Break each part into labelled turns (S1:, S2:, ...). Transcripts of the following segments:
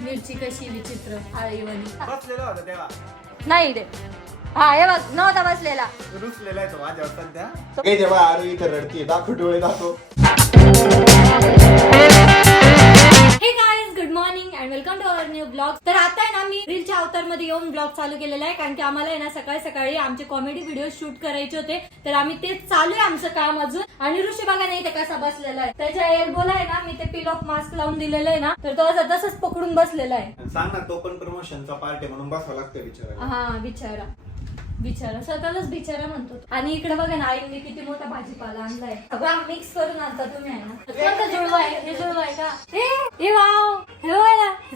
S1: मिरची कशी विचित्र आळीवाणी
S2: बसलेला होता तेव्हा.
S1: नाही रे. हा हे बघ नव्हता बसलेला.
S2: रुसलेला आहे तो माझ्यावर सध्या.
S3: काही जेव्हा आरू इथं रडते दाखव डोळे दाखव.
S1: Hey morning and welcome to our new blog तर आता आहे ना मी रीलच्या अवतारमध्ये येऊन ब्लॉग चालू केलेला आहे कारण की आम्हाला आहे ना सकाळी सकाळी आमचे कॉमेडी व्हिडिओ शूट करायचे होते. तर आम्ही ते चालू आहे आमचं काम अजून. आणि ऋषी बघा नाही ते कसा बसलेला आहे. त्याच्या एल्बोला आहे ना मी ते पिल ऑफ मास्क लावून दिलेलं आहे ना तर तो असं तसंच पकडून बसलेला आहे.
S3: सांग ना तो पण प्रमोशनचा पार्ट आहे म्हणून बसावं लागतं बिचारायला
S1: हा बिचारा. बिचारा स्वतःलाच बिचारा म्हणतो आणि इकडे बघा ना आईने किती मोठा भाजीपाला आणलाय. सगळा मिक्स करून आणता तुम्ही आहे ना. कोणता जुळवा आहे? हे जुळवा आहे का? हे वाव.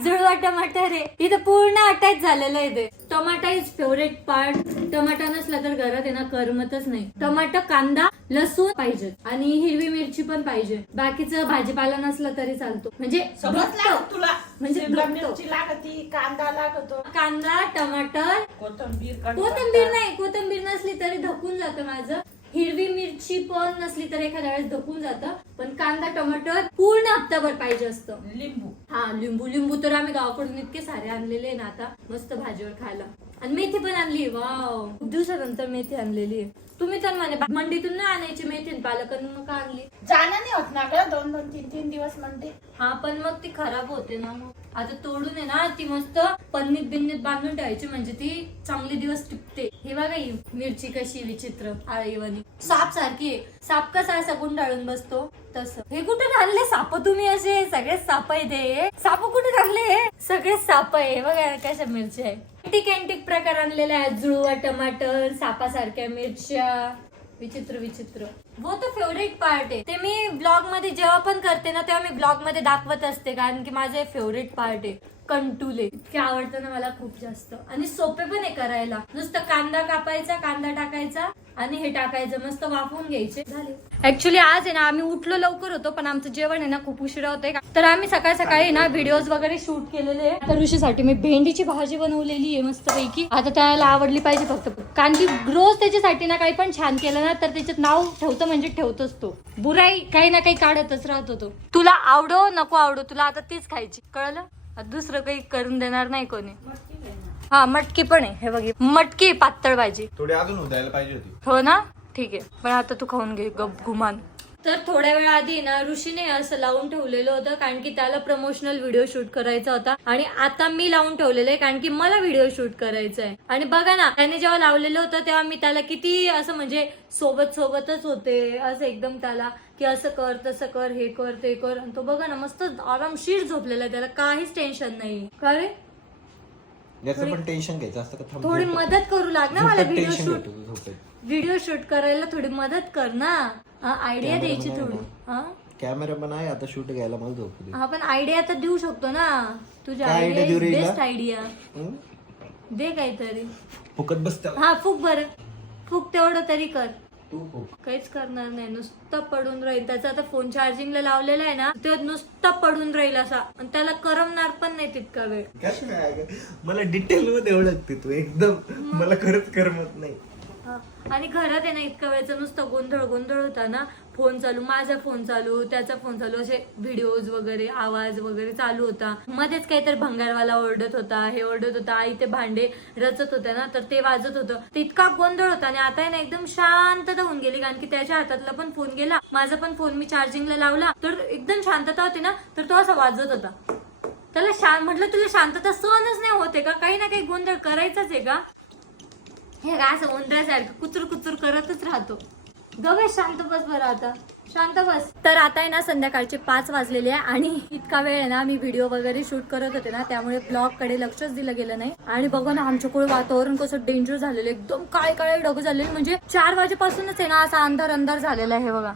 S1: जुळवा टमाटर आहे. इथं पूर्ण अटॅच झालेलं आहे ते. टमाटा इज फेवरेट पार्ट टमाटा नसला तर घरात आहे ना करमतच नाही. टमाटर कांदा लसूण पाहिजे. आणि हिरवी मिरची पण पाहिजे. बाकीचं भाजीपाला नसला तरी चालतो. म्हणजे
S4: सगळंच
S1: भेटतो.
S4: लागत तुला.
S1: म्हणजे
S4: शिमला
S1: भेटतो.
S4: मिरची लागती कांदा लागतो.
S1: कांदा टमाटर.
S4: कोथंबीर
S1: कोथंबीर नाही. कोथंबीर नसली तरी धकून जातं माझं. हिरवी मिरची पण नसली तर एखाद्या वेळेस धकून जातं. पण कांदा टमाटर पूर्ण हप्ताभर पाहिजे असतं.
S4: लिंबू.
S1: हा लिंबू. लिंबू तर आम्ही गावाकडून इतके सारे आणलेले ना आता मस्त भाजीवर खायला. आणि मेथी पण आणली. वाव. खूप दिवसानंतर मेथी आणलेली. आहे तुम्ही तर म्हणे मंडीतून नाही आणायची मेथी पालक का आणली.
S4: जाणं नाही होत ना ग. दोन दोन तीन तीन दिवस म्हणते.
S1: हा पण मग ती खराब होते ना मग. आता तोडून आहे ना ती मस्त पन्नीत बिन्नीत बांधून ठेवायची म्हणजे ती चांगले दिवस टिपते. हे बघा ही मिरची कशी विचित्र आळीवाणी. साप सारखी आहे. साप कसा असा गुंडाळून बसतो? तसं. हे कुठे घालले साप तुम्ही असे? सगळेच साप आहे ते साप कुठे घालले सगळेच साप आहे. बघा कशा मिरच्या आहे अँटिक अँटिक प्रकार आणलेले आहेत. जुळवा टमाटर सापासारख्या मिरच्या. विचित्र विचित्र. वो तो फेवरेट पार्ट आहे. ते मी ब्लॉगमध्ये जेव्हा पण करते ना तेव्हा मी ब्लॉगमध्ये दाखवत असते कारण की माझे फेवरेट पार्ट आहे. कंटुले. इतके आवडतं ना मला खूप जास्त. आणि सोपे पण आहे करायला. नुसतं कांदा कापायचा कांदा टाकायचा आणि हे टाकायचं. मस्त वाफवून घ्यायचे. झाले. ऍक्च्युली आज आहे ना आम्ही उठलो लवकर होतो पण आमचं जेवण आहे ना खूप उशिरा होतंय. तर आम्ही सकाळी सकाळी ना व्हिडिओज वगैरे शूट केलेले आहे. तर ऋषीसाठी मी भेंडीची भाजी बनवलेली आहे मस्त पैकी आता त्याला आवडली पाहिजे फक्त. कारण की रोज त्याच्यासाठी ना काही पण छान केलं ना तर त्याच्यात नाव ठेवतो म्हणजे ठेवतोच तो. बुराई काही ना काही काढतच राहतो तो. तुला आवडो नको आवडो. तुला आता तीच खायची. कळलं? दुसरं काही करून देणार नाही कोणी. हा मटकी पण आहे. हे बघ. मटकी पातळ भाजी.
S3: थोडी अजून उद्यायला पाहिजे होती.
S1: हो ना? ठीक आहे. पण आता तू खाऊन घे गप गुमान. तर थोड्या वेळा आधी ना ऋषीने असं लावून ठेवलेलं होतं कारण की त्याला प्रमोशनल व्हिडिओ शूट करायचा होता. आणि आता मी लावून ठेवलेलं आहे कारण की मला व्हिडिओ शूट करायचा आहे. आणि बघा ना त्याने जेव्हा लावलेलं होतं तेव्हा मी त्याला किती असं म्हणजे सोबत सोबतच होते. असं एकदम त्याला की असं कर तसं कर हे कर ते कर. आणि तो बघा ना मस्त आरामशीर झोपलेला आहे. त्याला काहीच टेन्शन नाही का रे?
S3: याचं पण टेन्शन घ्यायचं असतं का? थांब
S1: थोडी मदत करू लाग ना मला व्हिडिओ शूट व्हिडिओ शूट करायला थोडी मदत कर ना. आयडिया द्यायची थोडी. हा?
S3: कॅमेरा पण आहे आता शूट घ्यायला मला झोपू दे.
S1: हा पण आयडिया तर देऊ शकतो ना. तुझ्या
S3: काय idea
S1: आयडिया
S3: देऊ रे हिला?
S1: बेस्ट आयडिया
S3: हं?
S1: दे काहीतरी.
S3: फुकट बस त्याला.
S1: हा फुक बर. फुक तेवढं तरी कर.
S3: तू फुक.
S1: काहीच करणार नाही. नुसतं पडून राहील. त्याचा आता फोन चार्जिंगला लावलेला आहे ना तो नुसतं पडून राहील असा. आणि त्याला करमणार पण नाही तितका वेळ.
S3: काय? मला डिटेल मध्ये ओळखते तू एकदम. मला खरंच करमत नाही.
S1: आणि घरात आहे ना इतका वेळचा नुसतं गोंधळ गोंधळ होता ना. फोन चालू माझा फोन चालू त्याचा फोन चालू. असे व्हिडिओज वगैरे आवाज वगैरे चालू होता. मध्येच काहीतरी भंगारवाला ओरडत होता हे ओरडत होता. आई ते भांडे रचत होते ना तर ते वाजत होतं. ते इतका गोंधळ होता आणि आता आहे ना एकदम शांतता होऊन गेली. कारण की त्याच्या हातातला पण फोन गेला. माझा पण फोन मी चार्जिंगला लावला. तर एकदम शांतता होती ना तर तो असा वाजत होता. त्याला शांत म्हटलं तुला शांतता सहनच नाही होते का? काही ना काही गोंधळ करायचाच आहे का? हे का असं उंदरासारखं कुचूर कुचूर करतच राहतो. गवे शांत बस बरं आता. शांत बस. तर आता आहे ना संध्याकाळचे पाच वाजलेले आहे आणि इतका वेळ आहे ना मी व्हिडिओ वगैरे शूट करत होते ना त्यामुळे ब्लॉगकडे लक्षच दिलं गेलं नाही. आणि बघा ना आमच्याकडे वातावरण कसं डेंजर झालेलं एकदम काळे काळे डग झालेले. म्हणजे चार वाजेपासूनच आहे ना असा अंधार अंधार झालेला आहे बघा.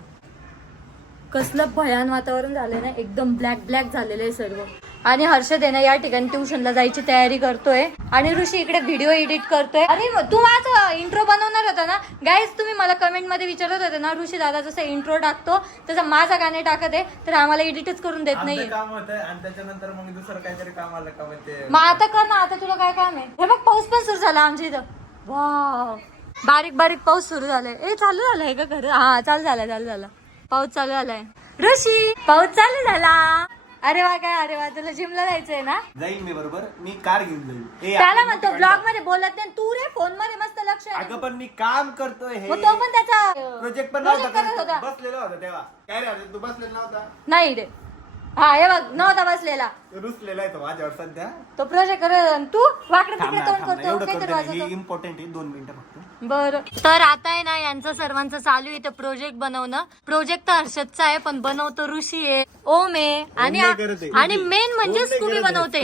S1: कसलं भयान वातावरण झालंय ना एकदम ब्लॅक ब्लॅक झालेलं आहे सर्व. आणि हर्षद आहे ना या ठिकाणी ट्युशनला जायची तयारी करतोय. आणि ऋषी इकडे व्हिडिओ एडिट करतोय. अरे तू माझा इंट्रो बनवणार होता ना? गाईज तुम्ही मला कमेंटमध्ये विचारत होते ना ऋषी दादा जसं इंट्रो टाकतो तसं माझा गाणे टाकत आहे तर आम्हाला एडिटच करून देत नाहीये.
S2: आमचं काम होतं आणि त्याच्यानंतर मग दुसरं काहीतरी काम आलं का मग ते
S1: मग आता कर ना आता तुला काय काम आहे? हे बघ पाऊस पण सुरू झाला आमच्या इथं. वाव बारीक बारीक पाऊस सुरू झालाय. ए चालू झालाय का खरं. हा चालू झालाय चालू झाला. पाऊस चालू झालाय. ऋषी पाऊस चालू झाला. अरे वा काय अरे वा तुला जिमला जायचंय ना?
S2: जाईल मी बरोबर. मी कार घेऊन जाईल ए,
S1: त्याला
S2: आपण
S1: म्हणतो ब्लॉगमध्ये बोलत नाही तू रे फोनमध्ये मस्त लक्ष आहे.
S2: अगं पण मी काम करतोय हे.
S1: मग तो पण त्याचा
S2: प्रोजेक्ट पण
S1: project
S2: नव्हता
S1: करत. होता.
S2: करत. बसलेला होता तेव्हा. काय रे अरे, तू बसलेला नव्हता?
S1: नाही रे. हा हे बघ नव्हता बसलेला.
S2: तो रुसलेला आहे तो माझ्यावर सध्या.
S1: तो प्रोजेक्ट करत तू वाकडं तिकडे तोंड
S2: थांब.
S1: करतो
S2: एवढं
S1: काहीतरी. वाजवतो.
S2: इम्पॉर्टंट आहे. दोन मिनिटं फक्त.
S1: बर. तर आता आहे ना यांचं सर्वांचं चालू आहे इथं प्रोजेक्ट बनवणं. प्रोजेक्ट तर हर्षदचा आहे पण बनवतो ऋषी आहे ओम आहे आणि. आणि मेन म्हणजे स्कूबी बनवते.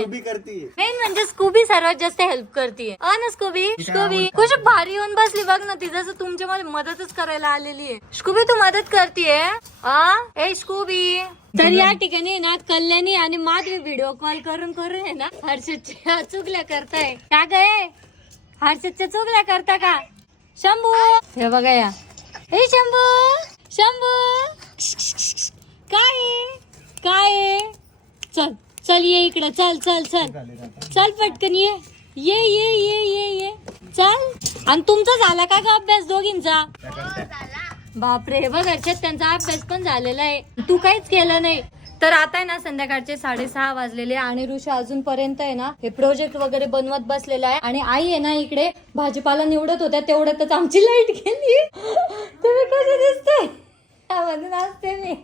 S1: मेन म्हणजे स्कूबी सर्वात जास्त हेल्प करते अ ना स्कूबी स्कूबी कुछ भारी येऊन बसली बघ ना ती जसं तुमच्या मध्ये मदतच करायला आलेली आहे. स्कूबी तू मदत करतीये? आ ए स्कूबी तर या ठिकाणी ना कल्याणी आणि माधवी व्हिडिओ कॉल करून करून आहे ना हर्षदच्या चुगल्या करताय. का गे हर्षदच्या चुगल्या करता का? शंभू! हे बघा या. हे शंभू! शंभू! काय? काय? चल चल ये इकडं चल चल चल. चल पटकन ये. ये ये ये ये ये. चल. आणि तुमचा झाला का ग अभ्यास दोघींचा? बापरे बघ हर्षद त्यांचा अभ्यास पण झालेला आहे. तू काहीच केलं नाही. तर आता आहे ना संध्याकाळचे साडेसहा वाजलेले आणि ऋषा अजूनपर्यंत आहे ना हे प्रोजेक्ट वगैरे बनवत बसलेला आहे. आणि आई आहे ना इकडे भाजीपाला निवडत होत्या तेवढ्यातच आमची लाइट गेली. तुम्ही कसे दिसते म्हणून असते मी.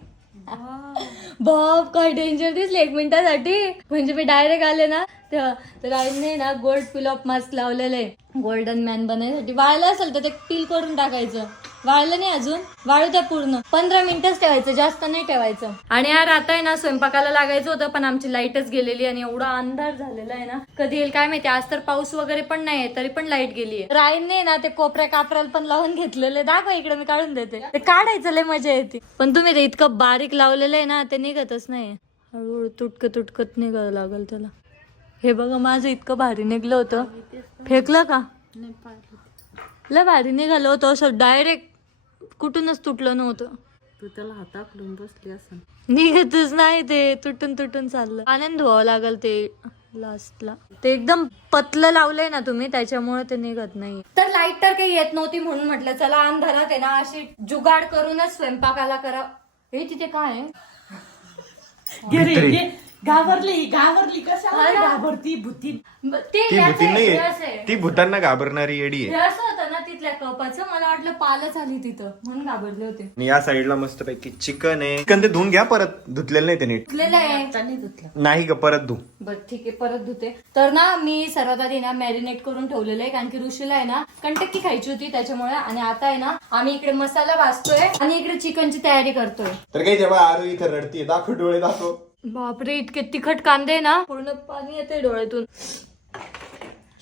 S1: बाप काय डेंजर दिसले एक मिनिटासाठी. म्हणजे मी डायरेक्ट आले ना तर आईने ना गोल्ड ऑफ मास्क लावलेलं आहे. गोल्डन मॅन बनवण्यासाठी. वाळलं असेल तर ते पील करून टाकायचं. वाळलं नाही अजून. वाळू द्या पूर्ण. पंधरा मिनिटच ठेवायचं. जास्त नाही ठेवायचं. आणि यार आता आहे ना स्वयंपाकाला लागायचं होतं पण आमची लाईटच गेलेली आणि एवढा अंधार झालेला आहे ना. कधी येईल काय माहिती? आज तर पाऊस वगैरे पण नाही तरी पण लाइट गेली आहे. राईने ना ते कोपऱ्या कापऱ्याला पण लावून घेतलेले. दाखव इकडे मी काढून देते. ते काढायचं लय मजा येते. पण तुम्ही ते इतकं बारीक लावलेलं आहे ना ते निघतच नाही. हळूहळू तुटकं तुटकत निघावं लागल त्याला. हे बघा माझं इतकं भारी निघलं होतं. फेकलं का? लय भारी निघालं होतं असं डायरेक्ट कुठूनच तुटलं नव्हतं.
S5: तू त्याला हाताकडून बसली असं
S1: निघतच नाही ते तुटून तुटून चाललं. आनंद धुवावं लागल ते लास्टला ते एकदम पतलं लावलंय ना तुम्ही त्याच्यामुळे ते निघत नाही. तर लाइट तर काही येत नव्हती म्हणून म्हटलं चला अंधारात आहे ना अशी जुगाड करूनच स्वयंपाकाला करा. हे तिथे काय आहे?
S4: घाबरली घाबरली. कशा घाबरती? भूती
S1: ते
S3: भूती
S1: हे आहे.
S3: ती भूतांना घाबरणारी येडी
S1: हे
S3: आहे.
S1: असं होतं ना तिथल्या कपाचं. मला वाटलं पालच आली तिथं. म्हणून घाबरले होते.
S3: आणि या साईडला मस्त पैकी चिकन आहे. चिकन ते धुवून घ्या परत धुतलेलं नाही ते नीट
S1: धुतलेलं आहे.
S5: त्यांनी धुतलं.
S3: नाही ग परत धु.
S1: बर ठीक आहे परत धुते. तर ना मी सर्वात आधी ना मॅरिनेट करून ठेवलेलं आहे कारण की ऋषीला आहे ना कंटक्की खायची होती त्याच्यामुळे. आणि आता आहे ना आम्ही इकडे मसाला भाजतोय आणि इकडे चिकनची तयारी करतोय.
S3: तर काही जेव्हा आरू इथं रडतीये दाखव डोळे दाखव.
S1: बापरे इतके तिखट कांदे ना. पूर्ण पाणी येते डोळ्यातून.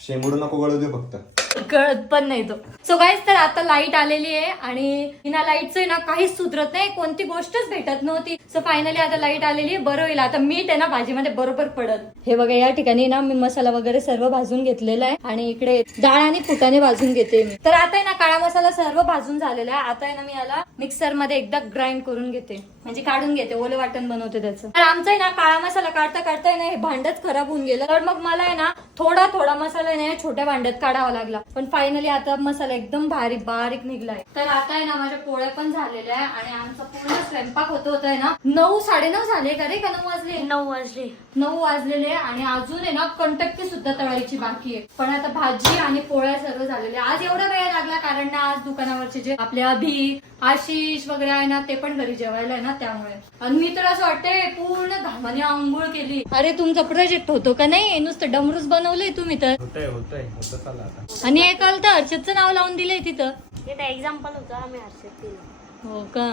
S3: शेंबूड नको गळू दे फक्त.
S1: कळत पण नाही तो. सो गाईज तर आता लाइट आलेली आहे आणि हिना लाईटचं ना काहीच सुधरत नाही. कोणती गोष्टच भेटत नव्हती. सो फायनली आता लाइट आलेली आहे. बरं होईल. आता मीठ आहे ना भाजीमध्ये बरोबर पडत. हे बघा या ठिकाणी ना मी मसाला वगैरे सर्व भाजून घेतलेला आहे. आणि इकडे डाळ आणि फुटाने भाजून घेते मी. तर आता आहे ना काळा मसाला सर्व भाजून झालेला आहे. आता आहे ना मी याला मिक्सरमध्ये एकदा ग्राइंड करून घेते. म्हणजे काढून घेते. ओलं वाटण बनवते त्याचं. तर आमचं आहे ना काळा मसाला काढता काढता आहे ना हे भांडच खराब होऊन गेलं. तर मग मला आहे ना थोडा थोडा मसाला आहे ना छोट्या भांड्यात काढावा लागला. पण फायनली आता मसाला एकदम भारी बारीक निघलाय. तर आता आहे ना माझ्या पोळ्या पण झालेल्या आहे आणि आमचा पूर्ण स्वयंपाक होत होत आहे ना नऊ साडेनऊ झाले का रे का नऊ वाजले? नऊ वाजले. नऊ वाजलेले आहे आणि अजून आहे ना कंटक्की सुद्धा तळायची बाकी आहे. पण आता भाजी आणि पोळ्या सर्व झालेले. आहे. आज एवढा वेळ लागला कारण ना आज दुकानावरचे जे आपले अभि आशिष वगैरे आहे ना ते पण घरी जेवायला आहे ना त्यामुळे. आणि मी तर असं वाटतंय पूर्ण घामाने आंघोळ केली. अरे तुमचा प्रोजेक्ट होतो का नाही? नुसतं डमरूच बनवलंय तुम्ही तर.
S3: होतंय होतंय आता.
S1: आणि एक आलं तर हर्षदचं नाव लावून दिलंय तिथं.
S5: एक्झाम्पल होतं आम्ही हर्षद केलं
S1: हो का?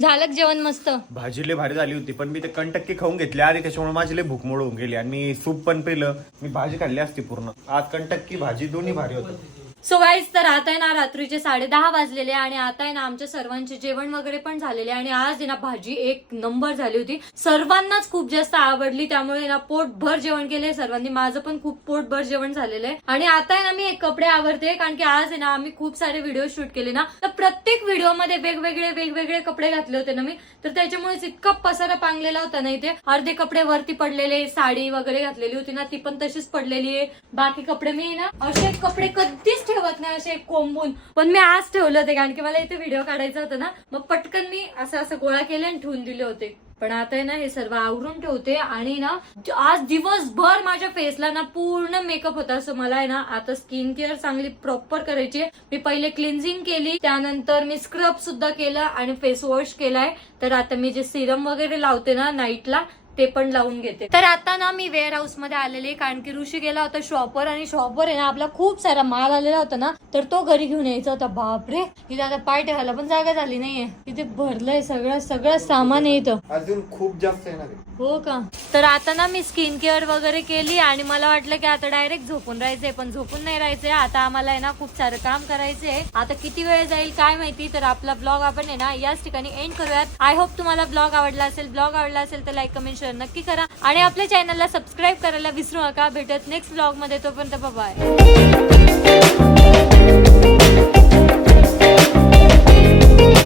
S1: झालं का जेवण मस्त?
S3: भाजी लय भारी झाली होती पण मी ते कंटक्की खाऊन घेतली. आणि त्याच्यामुळे माझी लय भूक मोड होऊन गेली. आणि मी सूप पण पिलं. मी भाजी खाल्ली असती पूर्ण. आज कंटक्की भाजी दोन्ही भारी होतं.
S1: सो गाईज तर आता आहे ना रात्रीचे साडे दहा वाजलेले आणि आता आहे ना आमच्या सर्वांचे जेवण वगैरे पण झालेले आणि आज आहे ना भाजी एक नंबर झाली होती. सर्वांनाच खूप जास्त आवडली त्यामुळे ना पोटभर जेवण केले सर्वांनी. माझं पण खूप पोटभर जेवण झालेलं आहे. आणि आता आहे ना मी एक कपडे आवडते कारण की आज आहे ना आम्ही खूप सारे व्हिडिओ शूट केले ना. तर प्रत्येक व्हिडिओमध्ये वेगवेगळे वेगवेगळे कपडे घातले होते ना मी. तर त्याच्यामुळेच इतका पसारा पांगलेला होता ना इथे. अर्धे कपडे वरती पडलेले साडी वगैरे घातलेली होती ना ती पण तशीच पडलेली आहे. बाकी कपडे मी ना असे कपडे कधीच ठेवत नाही असे कोंबून. पण मी आज ठेवलं होते कारण की मला इथे व्हिडिओ काढायचा होता ना मग पटकन मी असं असं गोळा केले आणि ठेवून दिले होते. पण आता आहे ना हे सर्व आवरून ठेवते आणि ना आज दिवसभर माझ्या फेसला ना पूर्ण मेकअप होता. सो मला आहे ना आता स्किन केअर चांगली प्रॉपर करायची आहे. मी पहिले क्लिन्झिंग केली त्यानंतर मी स्क्रब सुद्धा केलं आणि फेस वॉश केलाय. तर आता मी जे सिरम वगैरे लावते ना नाईटला ते पण लावून घेते. तर आता ना मी वेअर हाऊसमध्ये आलेले कारण की ऋषी गेला होता शॉपवर आणि शॉपवर आहे ना आपला खूप सारा माल आलेला होता ना तर तो घरी घेऊन यायचा होता. बापरे! इथे आता पाय ठेवायला पण जागा झाली नाहीये. इथे भरलंय सगळं सगळं सामान आहे इथं.
S2: अजून खूप जास्त येणार
S1: हो का? तर आता ना मी स्किन केअर वगैरे केली आणि मला वाटलं की आता डायरेक्ट झोपून राहायचंय पण झोपून नाही राहायचंय. आता आम्हाला आहे ना खूप सारं काम करायचंय. आता किती वेळ जाईल काय माहिती? तर आपला ब्लॉग आपण आहे ना याच ठिकाणी एंड करूयात. आय होप तुम्हाला ब्लॉग आवडला असेल ब्लॉग आवडला असेल तर लाईक कमेंट शेअर नक्की करा. आणि आपल्या चॅनलला सबस्क्राईब करायला विसरू नका. भेटत नेक्स्ट ब्लॉगमध्ये. तोपर्यंत बाय